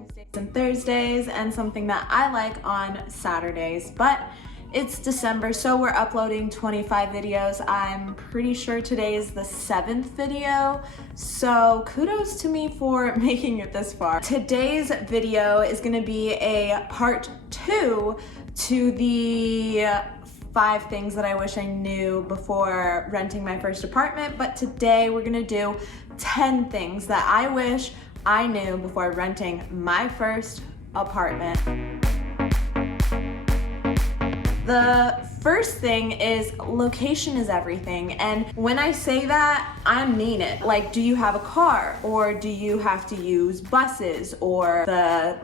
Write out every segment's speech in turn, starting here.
Tuesdays and Thursdays, and something that I like on Saturdays. But it's December, so we're uploading 25 videos. I'm pretty sure today is the 7th video, so kudos to me for making it this far. Today's video is gonna be a part 2 to the 5 things that I wish I knew before renting my first apartment, but today we're gonna do 10 things that I wish I knew before renting my first apartment. The first thing is location is everything, and when I say that, I mean it. Like, do you have a car, or do you have to use buses or the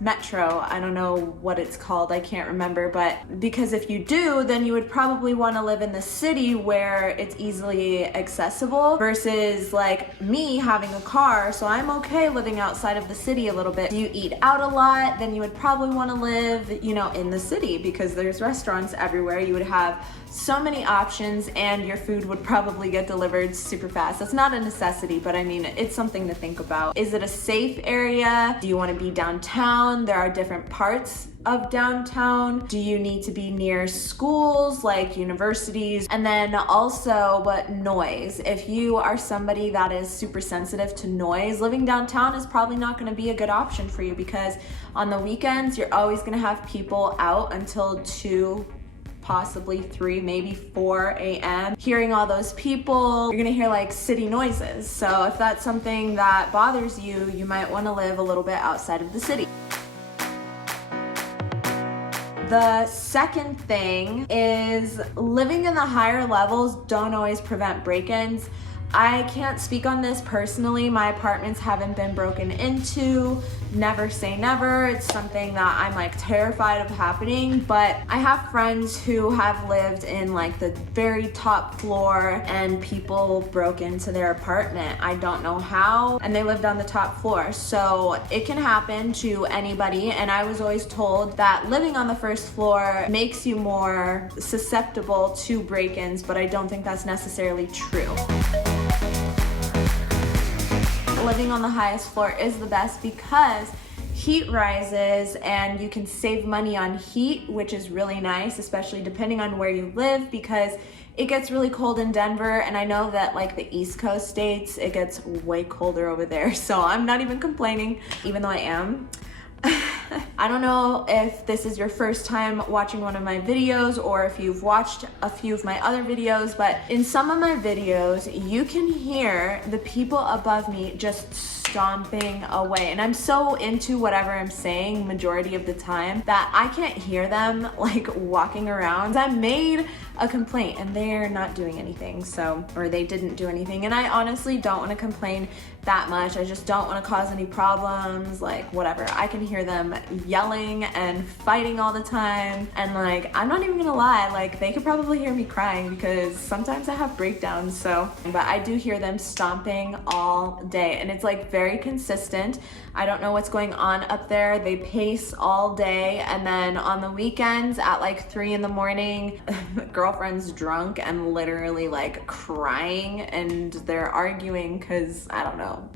metro? I don't know what it's called, I can't remember, but because if you do, then you would probably want to live in the city where it's easily accessible versus like me having a car, so I'm okay living outside of the city a little bit. Do you eat out a lot? Then you would probably want to live, in the city because there's restaurants everywhere. You would have so many options and your food would probably get delivered super fast. That's not a necessity, but I mean, it's something to think about. Is it a safe area? Do you want to be downtown? There are different parts of downtown. Do you need to be near schools like universities? And then also, but noise. If you are somebody that is super sensitive to noise, living downtown is probably not going to be a good option for you, because on the weekends you're always going to have people out until 2, possibly 3, maybe 4 a.m. hearing all those people. You're gonna hear like city noises. So if that's something that bothers you, you might want to live a little bit outside of the city. The second thing is living in the higher levels don't always prevent break-ins. I can't speak on this personally. My apartments haven't been broken into. Never say never. It's something that I'm like terrified of happening, but I have friends who have lived in like the very top floor and people broke into their apartment. I don't know how, and they lived on the top floor. So it can happen to anybody, and I was always told that living on the first floor makes you more susceptible to break-ins, but I don't think that's necessarily true. Living on the highest floor is the best because heat rises and you can save money on heat, which is really nice, especially depending on where you live, because it gets really cold in Denver, and I know that like the East Coast states, it gets way colder over there, so I'm not even complaining, even though I am. I don't know if this is your first time watching one of my videos or if you've watched a few of my other videos, but in some of my videos, you can hear the people above me just stomping away. And I'm so into whatever I'm saying majority of the time that I can't hear them like walking around. I made a complaint and they're not doing anything, or they didn't do anything. And I honestly don't want to complain that much. I just don't want to cause any problems, like whatever. I can hear them yelling and fighting all the time, and like I'm not even gonna lie, like they could probably hear me crying because sometimes I have breakdowns. But I do hear them stomping all day, and it's like very consistent. I don't know what's going on up there. They pace all day, and then on the weekends at like 3 in the morning, girlfriend's drunk and literally like crying, and they're arguing because I don't know,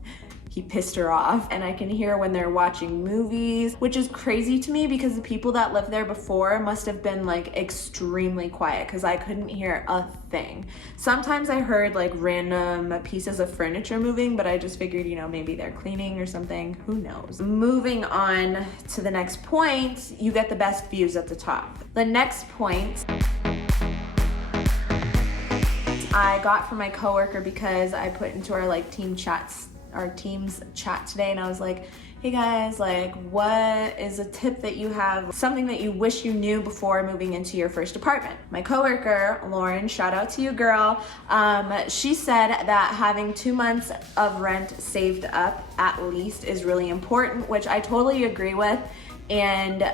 he pissed her off. And I can hear when they're watching movies, which is crazy to me because the people that lived there before must have been like extremely quiet because I couldn't hear a thing. Sometimes I heard like random pieces of furniture moving, but I just figured, maybe they're cleaning or something, who knows. Moving on to the next point, you get the best views at the top. The next point I got from my coworker because I put into our team's chat today, and I was like, hey guys, like what is a tip that you have, something that you wish you knew before moving into your first apartment? My coworker, Lauren, shout out to you girl, she said that having 2 months of rent saved up at least is really important, which I totally agree with. And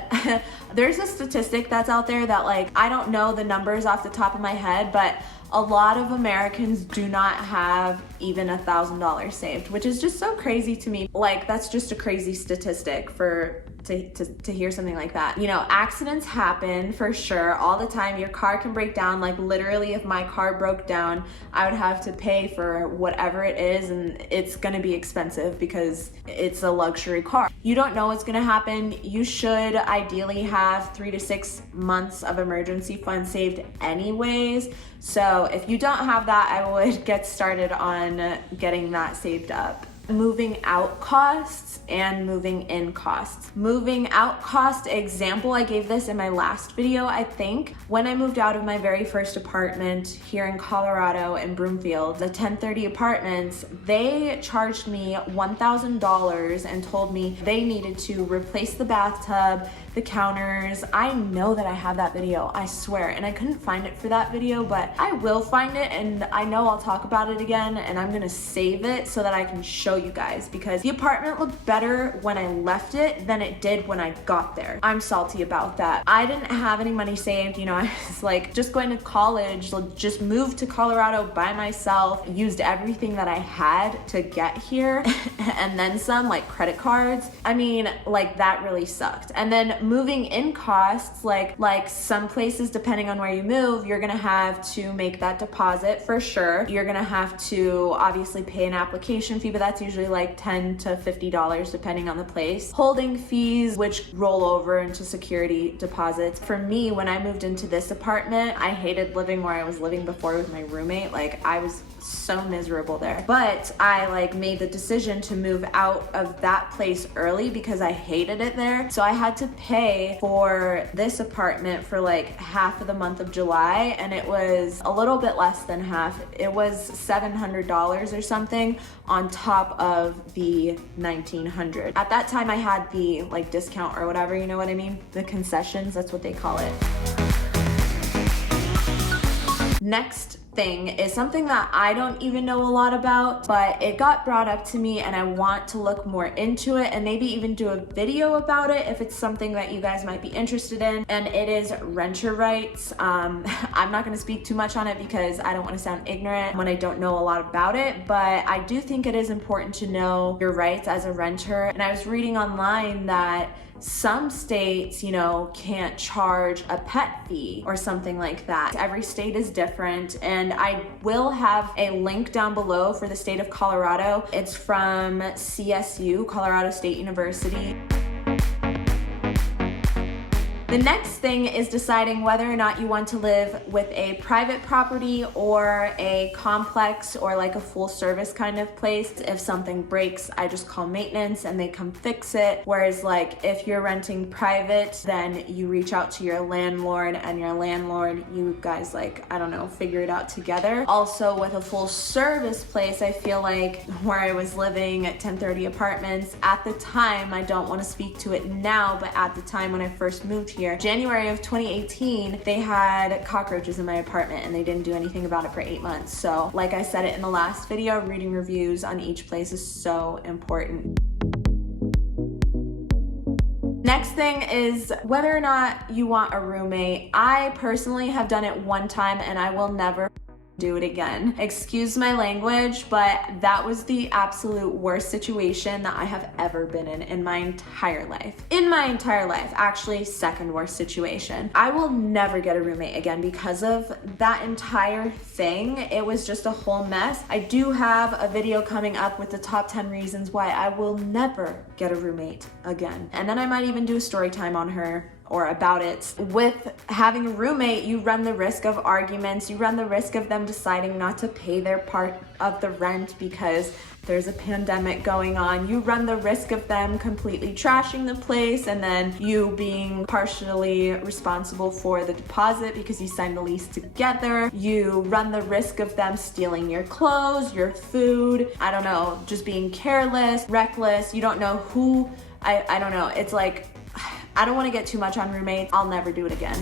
there's a statistic that's out there that I don't know the numbers off the top of my head, but a lot of Americans do not have even $1,000 saved, which is just so crazy to me. That's just a crazy statistic for to hear something like that. You know, accidents happen for sure all the time. Your car can break down. Like literally, if my car broke down, I would have to pay for whatever it is, and it's gonna be expensive because it's a luxury car. You don't know what's gonna happen. You should ideally have 3 to 6 months of emergency funds saved anyways. So if you don't have that, I would get started on getting that saved up. Moving out costs and moving in costs. Moving out cost example, I gave this in my last video, I think. When I moved out of my very first apartment here in Colorado in Broomfield, the 1030 apartments, they charged me $1,000 and told me they needed to replace the bathtub, the counters. I know that I have that video, I swear, and I couldn't find it for that video, but I will find it, and I know I'll talk about it again, and I'm gonna save it so that I can show you guys, because the apartment looked better when I left it than it did when I got there. I'm salty about that. I didn't have any money saved, you know, I was like just going to college, just moved to Colorado by myself, used everything that I had to get here, and then some, like credit cards. I mean, like that really sucked. And then moving in costs, like some places, depending on where you move, you're gonna have to make that deposit for sure. You're gonna have to obviously pay an application fee, but that's usually like $10 to $50 depending on the place. Holding fees, which roll over into security deposits. For me, when I moved into this apartment, I hated living where I was living before with my roommate. Like I was so miserable there. But I like made the decision to move out of that place early because I hated it there. So I had to pay for this apartment for like half of the month of July, and it was a little bit less than half. It was $700 or something on top of the $1,900. At that time I had the like discount or whatever, you know what I mean? The concessions, that's what they call it. Next thing is something that I don't even know a lot about, but it got brought up to me and I want to look more into it and maybe even do a video about it if it's something that you guys might be interested in, and it is renter rights. I'm not going to speak too much on it because I don't want to sound ignorant when I don't know a lot about it, but I do think it is important to know your rights as a renter. And I was reading online that some states, you know, can't charge a pet fee or something like that. Every state is different, and I will have a link down below for the state of Colorado. It's from CSU, Colorado State University. The next thing is deciding whether or not you want to live with a private property or a complex or like a full service kind of place. If something breaks, I just call maintenance and they come fix it. Whereas like if you're renting private, then you reach out to your landlord, and your landlord, you guys like, I don't know, figure it out together. Also with a full service place, I feel like where I was living at 1030 apartments at the time, I don't want to speak to it now, but at the time when I first moved here, January of 2018, they had cockroaches in my apartment and they didn't do anything about it for 8 months. So like I said it in the last video, reading reviews on each place is so important. Next thing is whether or not you want a roommate. I personally have done it one time and I will never do it again. Excuse my language, but that was the absolute worst situation that I have ever been in my entire life. In my entire life, actually second worst situation. I will never get a roommate again because of that entire thing. It was just a whole mess. I do have a video coming up with the top 10 reasons why I will never get a roommate again. And then I might even do a story time on her or about it. With having a roommate, you run the risk of arguments, you run the risk of them deciding not to pay their part of the rent because there's a pandemic going on. You run the risk of them completely trashing the place and then you being partially responsible for the deposit because you signed the lease together. You run the risk of them stealing your clothes, your food, I don't know, just being careless, reckless. You don't know who, I don't know. It's like, I don't want to get too much on roommates. I'll never do it again.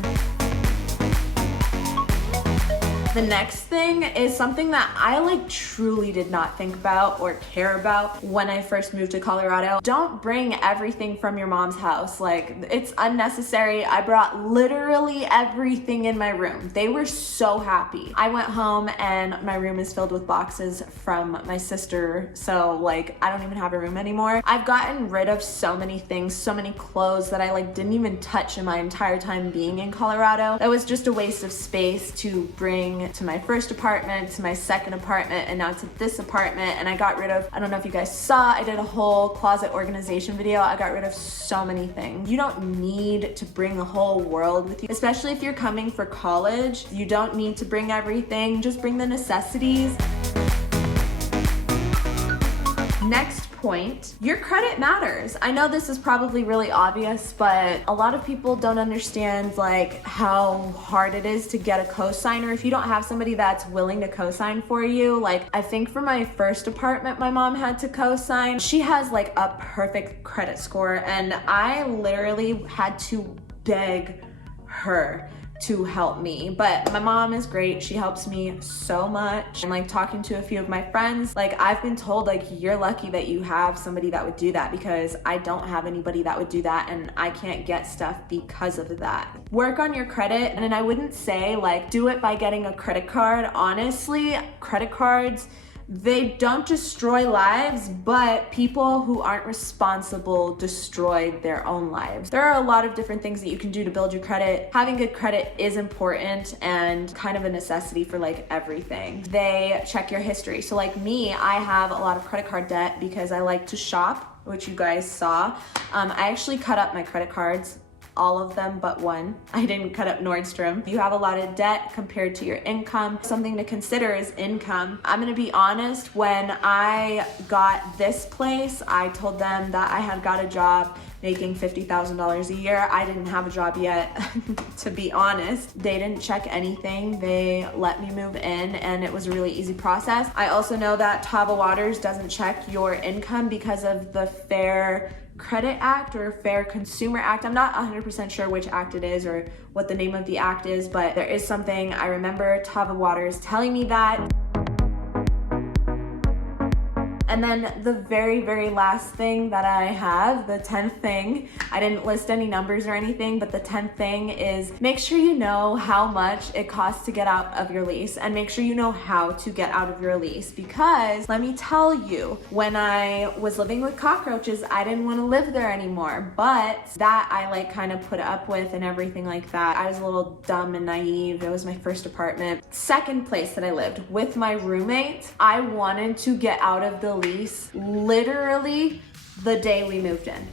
The next thing is something that I like truly did not think about or care about when I first moved to Colorado. Don't bring everything from your mom's house. Like, it's unnecessary. I brought literally everything in my room. They were so happy. I went home and my room is filled with boxes from my sister. So like, I don't even have a room anymore. I've gotten rid of so many things, so many clothes that I like didn't even touch in my entire time being in Colorado. That was just a waste of space to bring to my first apartment, to my second apartment, and now to this apartment. And I got rid of, I don't know if you guys saw, I did a whole closet organization video. I got rid of so many things. You don't need to bring the whole world with you, especially if you're coming for college. You don't need to bring everything, just bring the necessities. Next point, your credit matters. I know this is probably really obvious, but a lot of people don't understand like how hard it is to get a cosigner if you don't have somebody that's willing to cosign for you. Like, I think for my first apartment, my mom had to cosign. She has like a perfect credit score, and I literally had to beg her to help me. But my mom is great. She helps me so much. And like talking to a few of my friends, like I've been told like, you're lucky that you have somebody that would do that, because I don't have anybody that would do that, and I can't get stuff because of that. Work on your credit. And I wouldn't say like do it by getting a credit card. Honestly, credit cards, they don't destroy lives, but people who aren't responsible destroy their own lives. There are a lot of different things that you can do to build your credit. Having good credit is important and kind of a necessity for like everything. They check your history. So like me, I have a lot of credit card debt because I like to shop, which you guys saw. I actually cut up my credit cards, all of them but one. I didn't cut up Nordstrom. You have a lot of debt compared to your income. Something to consider is income. I'm gonna be honest, when I got this place, I told them that I had got a job making $50,000 a year. I didn't have a job yet, to be honest. They didn't check anything. They let me move in, and it was a really easy process. I also know that Tava Waters doesn't check your income because of the Fair Credit Act or Fair Consumer Act. I'm not 100% sure which act it is or what the name of the act is, but there is something. I remember Tava Waters telling me that. And then the very, very last thing that I have, the 10th thing, I didn't list any numbers or anything, but the 10th thing is make sure you know how much it costs to get out of your lease, and make sure you know how to get out of your lease. Because let me tell you, when I was living with cockroaches, I didn't want to live there anymore, but that I like kind of put up with and everything like that. I was a little dumb and naive. It was my first apartment. Second place that I lived with my roommate, I wanted to get out of the lease literally the day we moved in.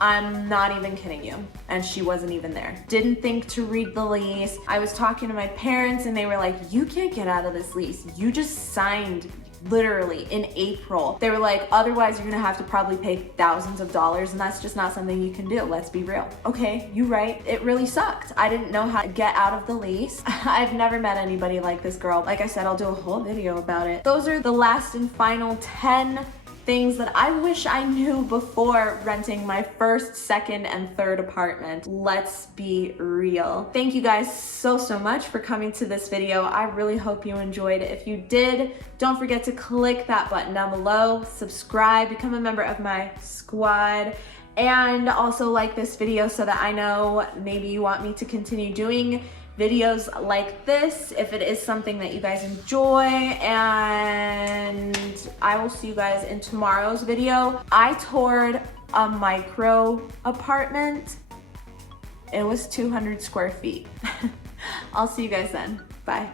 I'm not even kidding you. And she wasn't even there. Didn't think to read the lease. I was talking to my parents and they were like, you can't get out of this lease. You just signed literally in April. They were like, otherwise you're gonna have to probably pay thousands of dollars, and that's just not something you can do. Let's be real. Okay, you're right. It really sucked. I didn't know how to get out of the lease. I've never met anybody like this girl. Like I said, I'll do a whole video about it. Those are the last and final 10 things that I wish I knew before renting my first, second, and third apartment. Let's be real. Thank you guys so much for coming to this video. I really hope you enjoyed it. If you did, don't forget to click that button down below, subscribe, become a member of my squad, and also like this video so that I know maybe you want me to continue doing videos like this if it is something that you guys enjoy. And I will see you guys in tomorrow's video. I toured a micro apartment. It was 200 square feet. I'll see you guys then. Bye.